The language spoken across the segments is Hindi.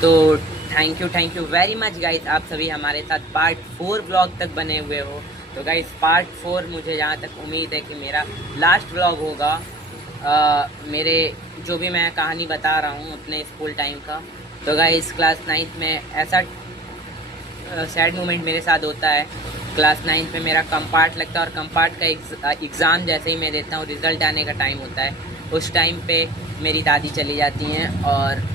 तो thank you very much guys, आप सभी हमारे साथ पार्ट 4 व्लॉग तक बने हुए हो। तो गाइस पार्ट 4 मुझे जहाँ तक उम्मीद है कि मेरा लास्ट व्लॉग होगा। मेरे जो भी मैं कहानी बता रहा हूँ अपने स्कूल टाइम का। तो गाइस क्लास 9th में ऐसा सैड मोमेंट मेरे साथ होता है। क्लास 9th में मेरा कंपार्ट लगता है और कंपार्ट का एग्ज़ाम जैसे ही मैं देता हूँ, रिज़ल्ट आने का टाइम होता है, उस टाइम पे मेरी दादी चली जाती हैं। और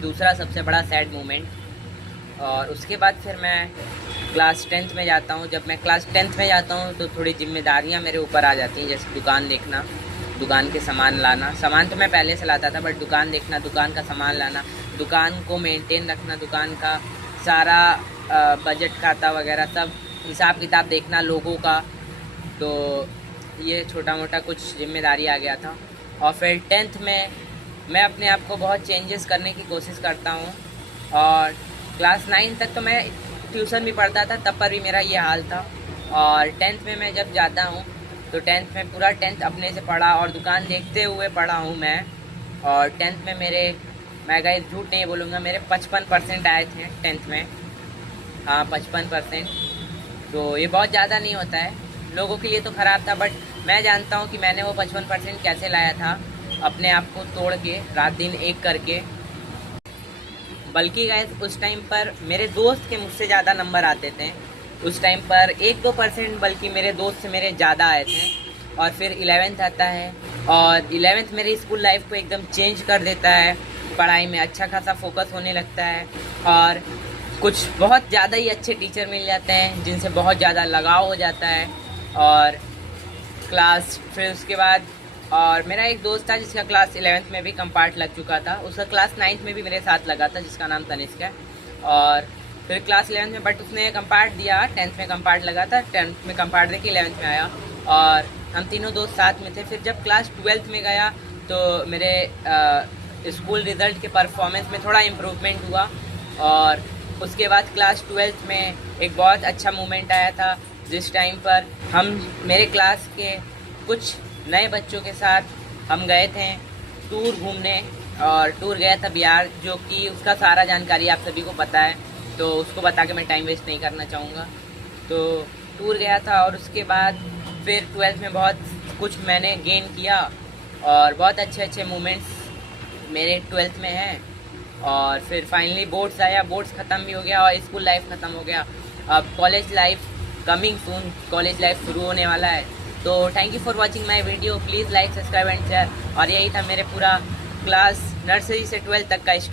दूसरा सबसे बड़ा सैड मोमेंट। और उसके बाद फिर मैं क्लास 10th में जाता हूँ। जब मैं क्लास 10th में जाता हूँ तो थोड़ी जिम्मेदारियाँ मेरे ऊपर आ जाती हैं, जैसे दुकान देखना, दुकान के सामान लाना। सामान तो मैं पहले से लाता था, बट दुकान देखना, दुकान का सामान लाना, दुकान को मेंटेन रखना, दुकान का सारा बजट खाता वगैरह सब हिसाब किताब देखना लोगों का। तो ये छोटा मोटा कुछ जिम्मेदारी आ गया था। और फिर 10th में मैं अपने आप को बहुत चेंजेस करने की कोशिश करता हूँ। और क्लास 9 तक तो मैं ट्यूशन भी पढ़ता था, तब पर भी मेरा ये हाल था। और 10th में मैं जब जाता हूँ तो 10th में पूरा 10th अपने से पढ़ा और दुकान देखते हुए पढ़ा हूँ मैं। और 10th में मेरे, मैं गाइस झूठ नहीं बोलूँगा, मेरे 55% आए थे 10th में। हाँ 55%। तो ये बहुत ज़्यादा नहीं होता है, लोगों के लिए तो ख़राब था, बट मैं जानता हूँ कि मैंने वो 55% कैसे लाया था, अपने आप को तोड़ के, रात दिन एक करके। बल्कि गाइस उस टाइम पर मेरे दोस्त के मुझसे ज़्यादा नंबर आते थे। उस टाइम पर 1-2% बल्कि मेरे दोस्त से मेरे ज़्यादा आए थे। और फिर 11th आता है और 11th मेरी स्कूल लाइफ को एकदम चेंज कर देता है। पढ़ाई में अच्छा खासा फोकस होने लगता है और कुछ बहुत ज़्यादा ही अच्छे टीचर मिल जाते हैं जिनसे बहुत ज़्यादा लगाव हो जाता है। और क्लास, फिर उसके बाद, और मेरा एक दोस्त था जिसका क्लास 11th में भी कंपार्ट लग चुका था, उसका क्लास 9th में भी मेरे साथ लगा था, जिसका नाम तनिष्क है। और फिर क्लास 11th में, बट उसने कंपार्ट दिया, 10th में कंपार्ट लगा था, 10th में कंपार्ट दे के 11th में आया और हम तीनों दोस्त साथ में थे। फिर जब क्लास 12th में गया तो मेरे स्कूल रिज़ल्ट के परफॉर्मेंस में थोड़ा इम्प्रूवमेंट हुआ। और उसके बाद क्लास 12th में एक बहुत अच्छा मोमेंट आया था, जिस टाइम पर हम, मेरे क्लास के कुछ नए बच्चों के साथ हम गए थे टूर घूमने। और टूर गया था बिहार, जो कि उसका सारा जानकारी आप सभी को पता है, तो उसको बता के मैं टाइम वेस्ट नहीं करना चाहूँगा। तो टूर गया था और उसके बाद फिर 12th में बहुत कुछ मैंने गेन किया और बहुत अच्छे अच्छे मोमेंट्स मेरे 12th में हैं। और फिर फाइनली बोर्ड्स आया, बोर्ड्स ख़त्म भी हो गया और स्कूल लाइफ ख़त्म हो गया। अब college life coming soon, college life शुरू होने वाला है। तो thank you for watching my video, please like, subscribe and share. और यही था मेरे पूरा क्लास नर्सरी से 12th तक का स्टोरी।